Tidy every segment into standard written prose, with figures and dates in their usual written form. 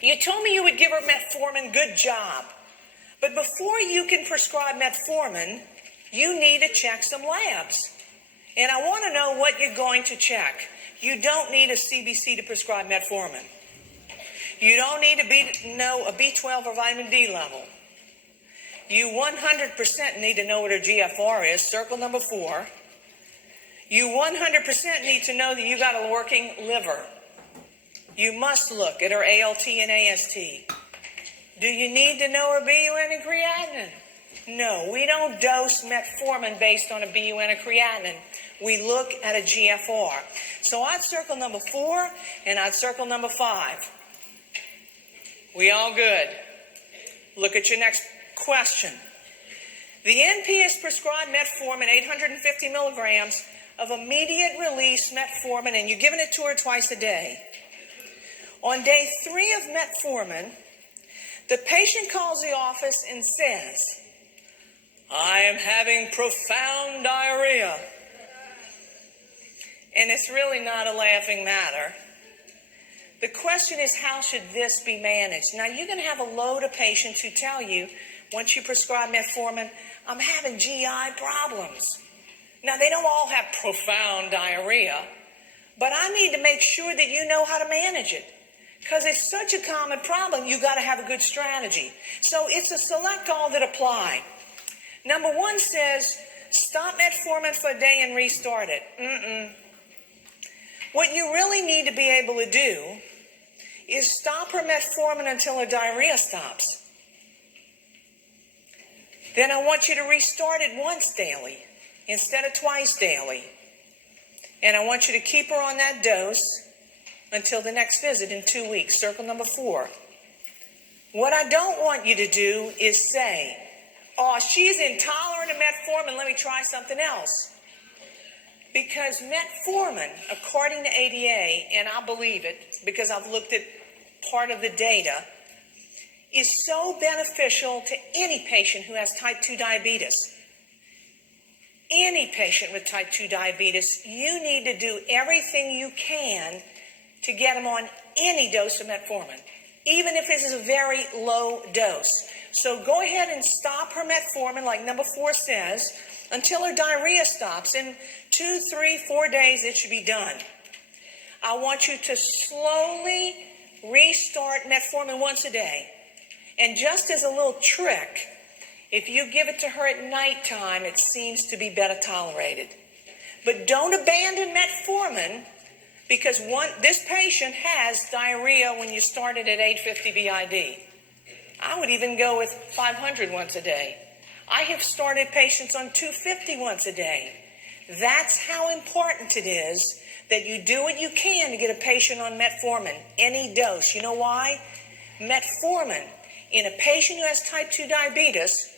You told me you would give her metformin. Good job. But before you can prescribe metformin, you need to check some labs. And I want to know what you're going to check. You don't need a CBC to prescribe metformin. You don't need to know a B12 or vitamin D level. You 100% need to know what her GFR is, circle number 4. You 100% need to know that you got a working liver. You must look at her ALT and AST. Do you need to know her BUN and creatinine? No, we don't dose metformin based on a BUN or creatinine. We look at a GFR. So I'd circle number 4 and I'd circle number 5. We all good? Look at your next question. The NP has prescribed metformin, 850 milligrams of immediate release metformin, and you're giving it to her twice a day. On day 3 of metformin, the patient calls the office and says, I am having profound diarrhea. And it's really not a laughing matter. The question is, how should this be managed? Now, you're going to have a load of patients who tell you, once you prescribe metformin, I'm having GI problems. Now, they don't all have profound diarrhea, but I need to make sure that you know how to manage it. Because it's such a common problem, you got to have a good strategy. So it's a select all that apply. Number 1 says, stop metformin for a day and restart it. What you really need to be able to do is stop her metformin until her diarrhea stops. Then I want you to restart it once daily instead of twice daily. And I want you to keep her on that dose until the next visit in 2 weeks, circle number 4. What I don't want you to do is say, oh, she's intolerant of metformin, let me try something else. Because metformin, according to ADA, and I believe it because I've looked at part of the data, is so beneficial to any patient who has type 2 diabetes. Any patient with type 2 diabetes, you need to do everything you can to get them on any dose of metformin, even if it is a very low dose. So go ahead and stop her metformin, like number 4 says, until her diarrhea stops. In 2, 3, 4 days, it should be done. I want you to slowly restart metformin once a day. And just as a little trick, if you give it to her at nighttime, it seems to be better tolerated. But don't abandon metformin, because this patient has diarrhea when you started at 850 BID. I would even go with 500 once a day. I have started patients on 250 once a day. That's how important it is that you do what you can to get a patient on metformin, any dose. You know why? Metformin, in a patient who has type 2 diabetes,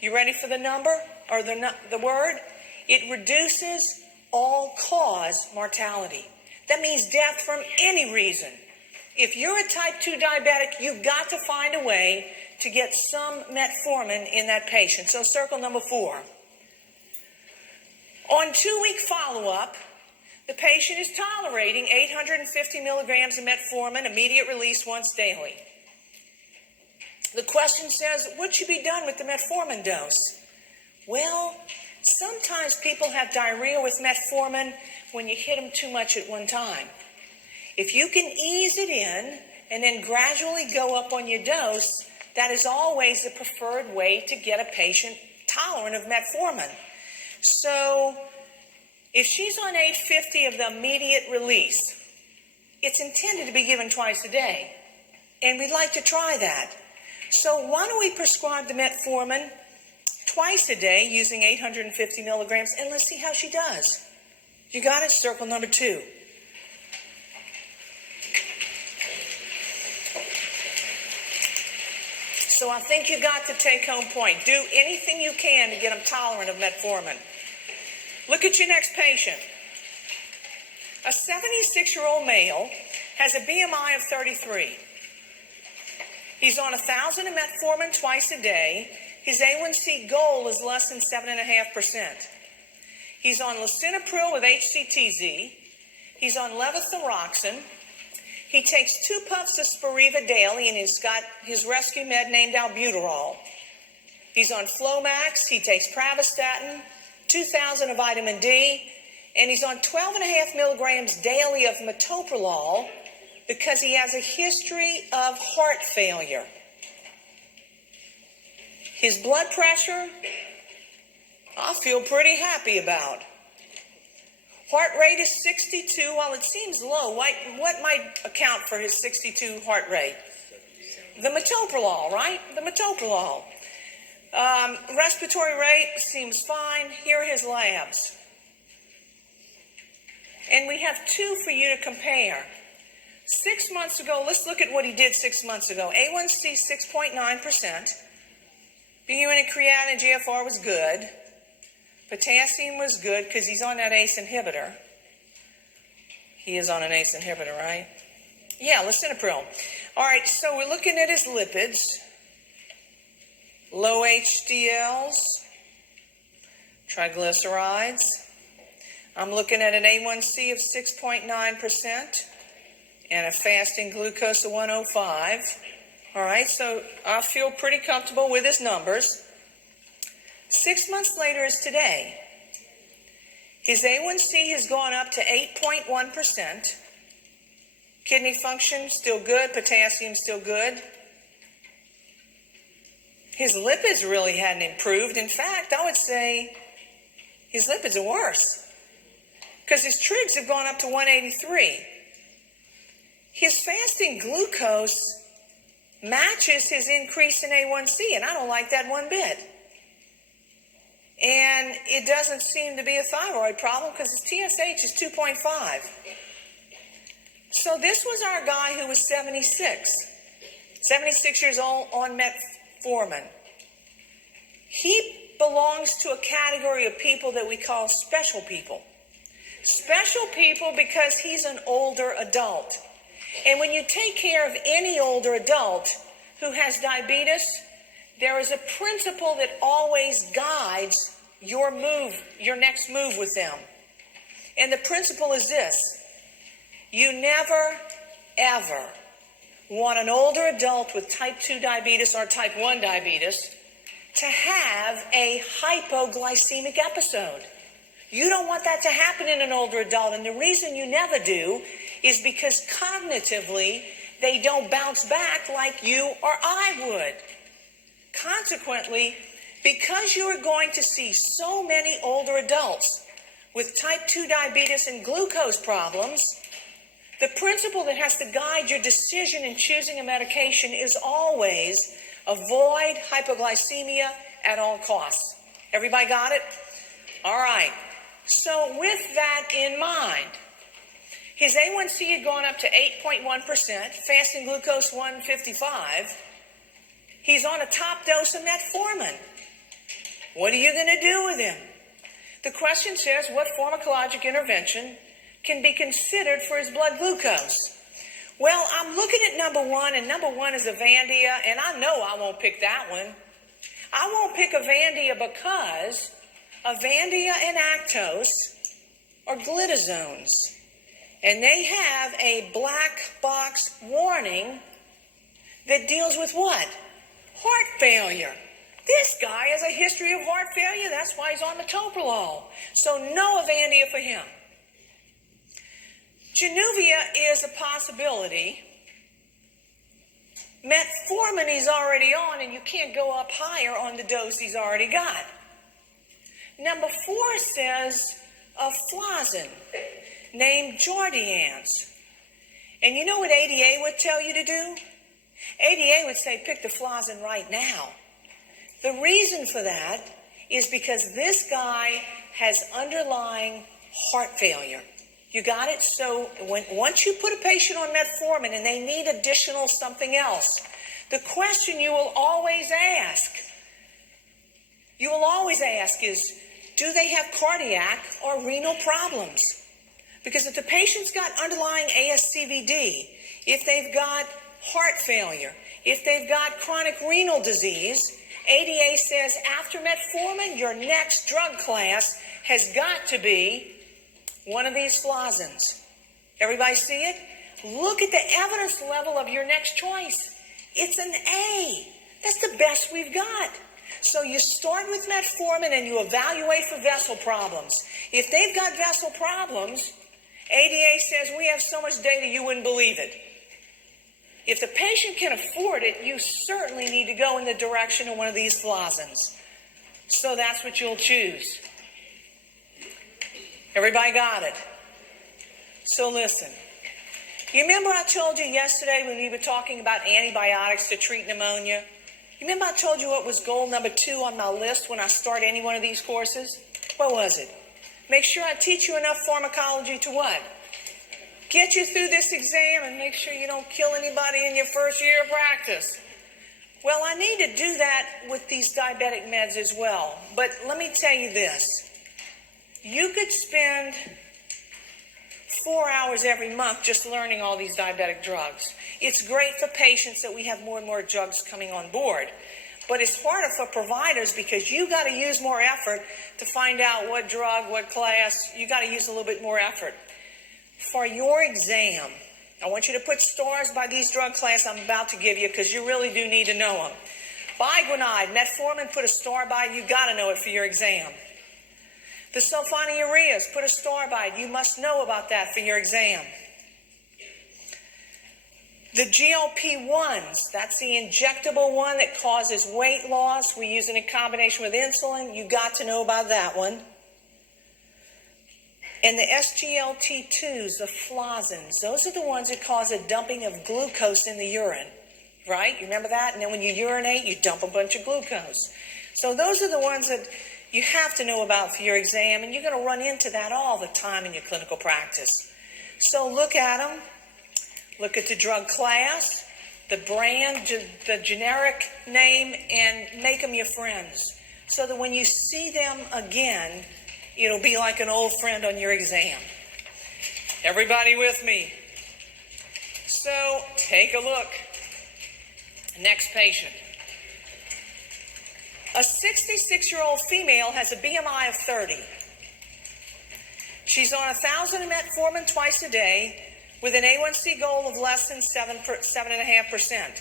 you ready for the number or the word? It reduces all-cause mortality. That means death from any reason. If you're a type 2 diabetic, you've got to find a way to get some metformin in that patient. So circle number 4. On 2-week follow-up, the patient is tolerating 850 milligrams of metformin, immediate release once daily. The question says, what should be done with the metformin dose? Well, sometimes people have diarrhea with metformin when you hit them too much at one time. If you can ease it in and then gradually go up on your dose, that is always the preferred way to get a patient tolerant of metformin. So if she's on 850 of the immediate release, it's intended to be given twice a day. And we'd like to try that. So why don't we prescribe the metformin twice a day using 850 milligrams, and let's see how she does. You got it? Circle number 2. So I think you got the take-home point. Do anything you can to get them tolerant of metformin. Look at your next patient. A 76-year-old male has a BMI of 33. He's on 1,000 of metformin twice a day. His A1C goal is less than 7.5%. He's on lisinopril with HCTZ. He's on levothyroxine. He takes 2 puffs of Spiriva daily, and he's got his rescue med named albuterol. He's on Flomax, he takes pravastatin, 2,000 of vitamin D, and he's on 12.5 milligrams daily of metoprolol because he has a history of heart failure. His blood pressure, I feel pretty happy about. Heart rate is 62. While it seems low, what might account for his 62 heart rate? The metoprolol, right? The metoprolol. Respiratory rate seems fine. Here are his labs. And we have 2 for you to compare. 6 months ago, let's look at what he did 6 months ago. A1C 6.9%. BUN and creatinine GFR was good. Potassium was good because he's on that ACE inhibitor. He is on an ACE inhibitor, right? Yeah, lisinopril. All right, so we're looking at his lipids. Low HDLs, triglycerides. I'm looking at an A1C of 6.9% and a fasting glucose of 105. All right, so I feel pretty comfortable with his numbers. 6 months later is today. His A1C has gone up to 8.1%. Kidney function still good, potassium still good. His lipids really hadn't improved. In fact, I would say his lipids are worse because his trigs have gone up to 183. His fasting glucose matches his increase in A1C, and I don't like that one bit. And it doesn't seem to be a thyroid problem because his TSH is 2.5. So this was our guy who was 76 years old on metformin. He belongs to a category of people that we call special people. Special people because he's an older adult. And when you take care of any older adult who has diabetes, there is a principle that always guides your move, your next move with them. And the principle is this: you never, ever want an older adult with type 2 diabetes or type 1 diabetes to have a hypoglycemic episode. You don't want that to happen in an older adult. And the reason you never do is because cognitively they don't bounce back like you or I would. Consequently, because you are going to see so many older adults with type 2 diabetes and glucose problems, the principle that has to guide your decision in choosing a medication is always avoid hypoglycemia at all costs. Everybody got it? All right. So with that in mind, his A1C had gone up to 8.1%, fasting glucose 155. He's on a top dose of metformin. What are you going to do with him? The question says, what pharmacologic intervention can be considered for his blood glucose? Well, I'm looking at number 1, and number 1 is Avandia, and I know I won't pick that one. I won't pick Avandia because Avandia and Actos are glitazones, and they have a black box warning that deals with what? Heart failure. This guy has a history of heart failure. That's why he's on metoprolol. So no Avandia for him. Januvia is a possibility. Metformin he's already on, and you can't go up higher on the dose he's already got. Number 4 says a flazin named Jardiance. And you know what ADA would tell you to do? ADA would say pick the flazin right now. The reason for that is because this guy has underlying heart failure. You got it? So once you put a patient on metformin and they need additional something else, the question you will always ask is, do they have cardiac or renal problems? Because if the patient's got underlying ASCVD, if they've got heart failure, if they've got chronic renal disease, ADA says after metformin, your next drug class has got to be one of these flazins. Everybody see it? Look at the evidence level of your next choice. It's an A. That's the best we've got. So you start with metformin and you evaluate for vessel problems. If they've got vessel problems, ADA says we have so much data you wouldn't believe it. If the patient can afford it, you certainly need to go in the direction of one of these flazins. So that's what you'll choose. Everybody got it? So listen. You remember I told you yesterday when we were talking about antibiotics to treat pneumonia? You remember I told you what was goal number 2 on my list when I start any one of these courses? What was it? Make sure I teach you enough pharmacology to what? Get you through this exam and make sure you don't kill anybody in your first year of practice. Well, I need to do that with these diabetic meds as well. But let me tell you this. You could spend 4 hours every month just learning all these diabetic drugs. It's great for patients that we have more and more drugs coming on board. But it's harder for providers because you got to use more effort to find out what drug, what class. You got to use a little bit more effort. For your exam, I want you to put stars by these drug classes I'm about to give you because you really do need to know them. Biguanide, metformin, put a star by it. You got to know it for your exam. The sulfonylureas, put a star by it. You must know about that for your exam. The GLP-1s, that's the injectable one that causes weight loss. We use it in combination with insulin. You got to know about that one. And the SGLT2s, the flazins, those are the ones that cause a dumping of glucose in the urine, right? You remember that? And then when you urinate, you dump a bunch of glucose. So those are the ones that you have to know about for your exam, and you're going to run into that all the time in your clinical practice. So look at them. Look at the drug class, the brand, the generic name, and make them your friends. So that when you see them again, it'll be like an old friend on your exam. Everybody with me? So take a look. Next patient. A 66-year-old female has a BMI of 30. She's on 1,000 of metformin twice a day with an A1C goal of less than 7.5%.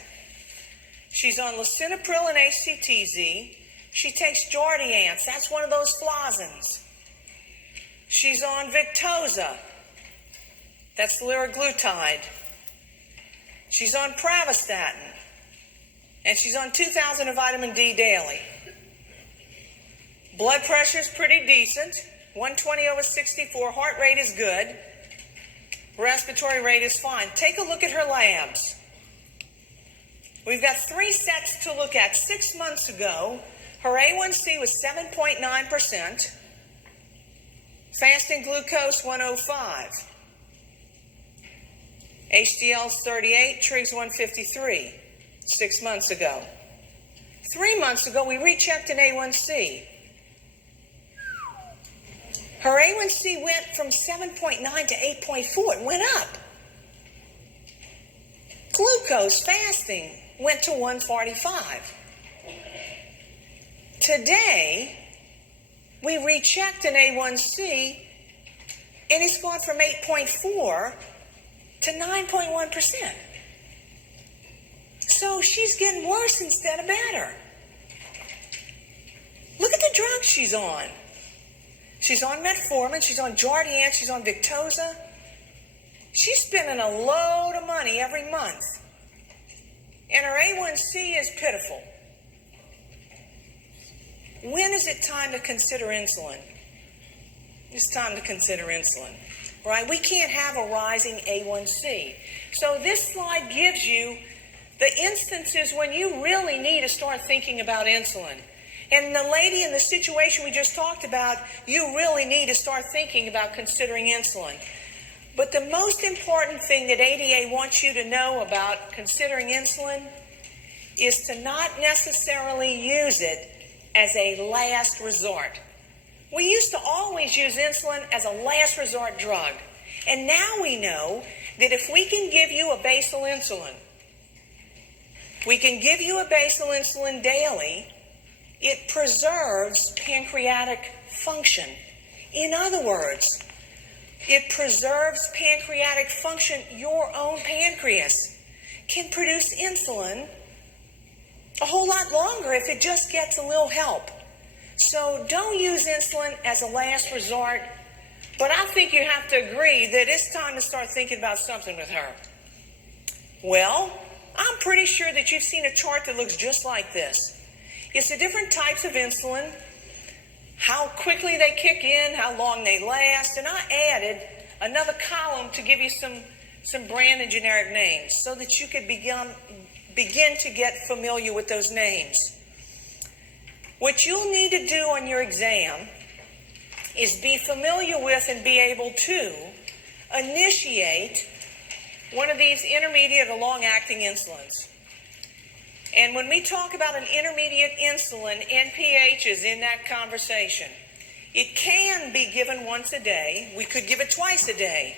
She's on lisinopril and HCTZ. She takes Jardiance. That's one of those flazins. She's on Victoza. That's liraglutide. She's on pravastatin. And she's on 2,000 of vitamin D daily. Blood pressure is pretty decent. 120/64. Heart rate is good. Respiratory rate is fine. Take a look at her labs. We've got 3 sets to look at. 6 months ago, her A1C was 7.9%. Fasting glucose 105. HDL's 38, trigs 153. 6 months ago. 3 months ago, we rechecked an A1C. Her A1C went from 7.9 to 8.4. It went up. Glucose fasting went to 145. Today, we rechecked an A1C, and it's gone from 8.4 to 9.1%. So she's getting worse instead of better. Look at the drugs she's on. She's on metformin, she's on Jardiance, she's on Victoza. She's spending a load of money every month. And her A1C is pitiful. When is it time to consider insulin? It's time to consider insulin, right? We can't have a rising A1C. So this slide gives you the instances when you really need to start thinking about insulin. And the lady in the situation we just talked about, you really need to start thinking about considering insulin. But the most important thing that ADA wants you to know about considering insulin is to not necessarily use it as a last resort. We used to always use insulin as a last resort drug. And now we know that if we can give you a basal insulin, we can give you a basal insulin daily, it preserves pancreatic function. In other words, It preserves pancreatic function. Your own pancreas can produce insulin a whole lot longer if it just gets a little help. So don't use insulin as a last resort, but I think you have to agree that it's time to start thinking about something with her. Well, I'm pretty sure that you've seen a chart that looks just like this. It's the different types of insulin, how quickly they kick in, how long they last, and I added another column to give you some brand and generic names so that you could begin to get familiar with those names. What you'll need to do on your exam is be familiar with and be able to initiate one of these intermediate or long-acting insulins. And when we talk about an intermediate insulin, NPH is in that conversation. It can be given once a day. We could give it twice a day.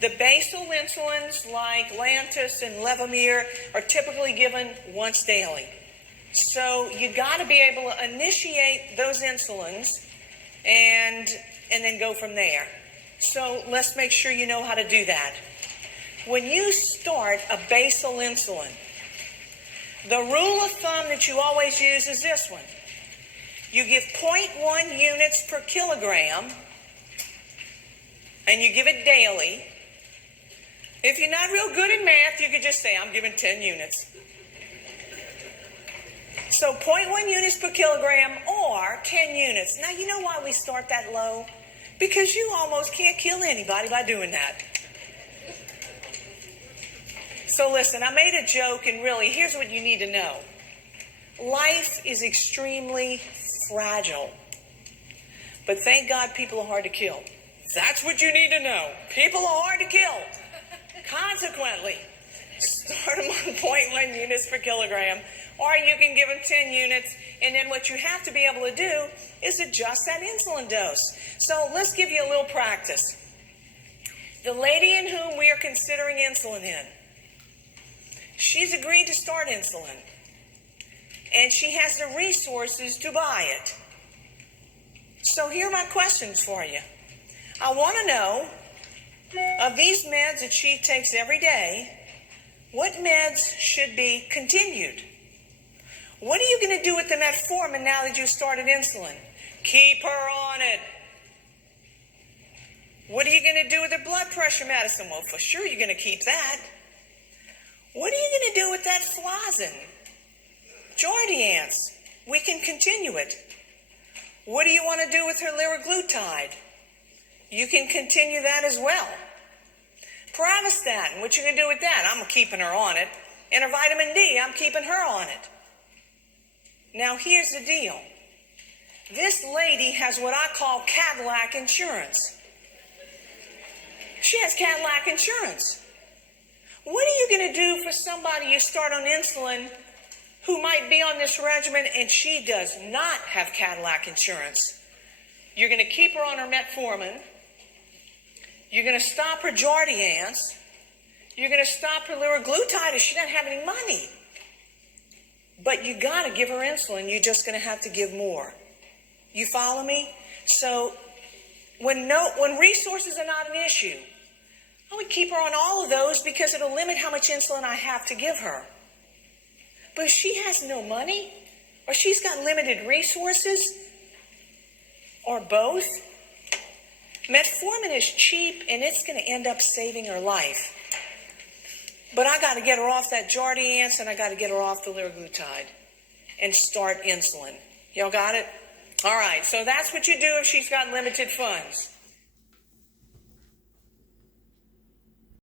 The basal insulins like Lantus and Levemir are typically given once daily. So you got to be able to initiate those insulins and then go from there. So let's make sure you know how to do that. When you start a basal insulin, the rule of thumb that you always use is this one. You give 0.1 units per kilogram, and you give it daily. If you're not real good in math, you could just say, I'm giving 10 units. So 0.1 units per kilogram or 10 units. Now, you know why we start that low? Because you almost can't kill anybody by doing that. So listen, I made a joke, and really, here's what you need to know. Life is extremely fragile. But thank God people are hard to kill. That's what you need to know. People are hard to kill. Consequently, start them on 0.1 units per kilogram, or you can give them 10 units, and then what you have to be able to do is adjust that insulin dose. So let's give you a little practice. The lady in whom we are considering insulin in, she's agreed to start insulin, and she has the resources to buy it. So here are my questions for you. I want to know, of these meds that she takes every day, what meds should be continued? What are you going to do with the metformin now that you've started insulin? Keep her on it. What are you going to do with the blood pressure medicine? Well, for sure you're going to keep that. What are you going to do with that Flazin? Jardiance? We can continue it. What do you want to do with her liraglutide? You can continue that as well. Pravastatin, what you going to do with that? I'm keeping her on it. And her vitamin D, I'm keeping her on it. Now here's the deal. This lady has what I call Cadillac insurance. She has Cadillac insurance. What are you going to do for somebody you start on insulin who might be on this regimen and she does not have Cadillac insurance? You're going to keep her on her metformin. You're going to stop her Jardiance. You're going to stop her liraglutide if she doesn't have any money. But you got to give her insulin. You're just going to have to give more. You follow me? So when resources are not an issue, I would keep her on all of those because it'll limit how much insulin I have to give her. But if she has no money, or she's got limited resources, or both, metformin is cheap and it's going to end up saving her life. But I got to get her off that Jardiance and I got to get her off the liraglutide and start insulin. Y'all got it? All right, so that's what you do if she's got limited funds.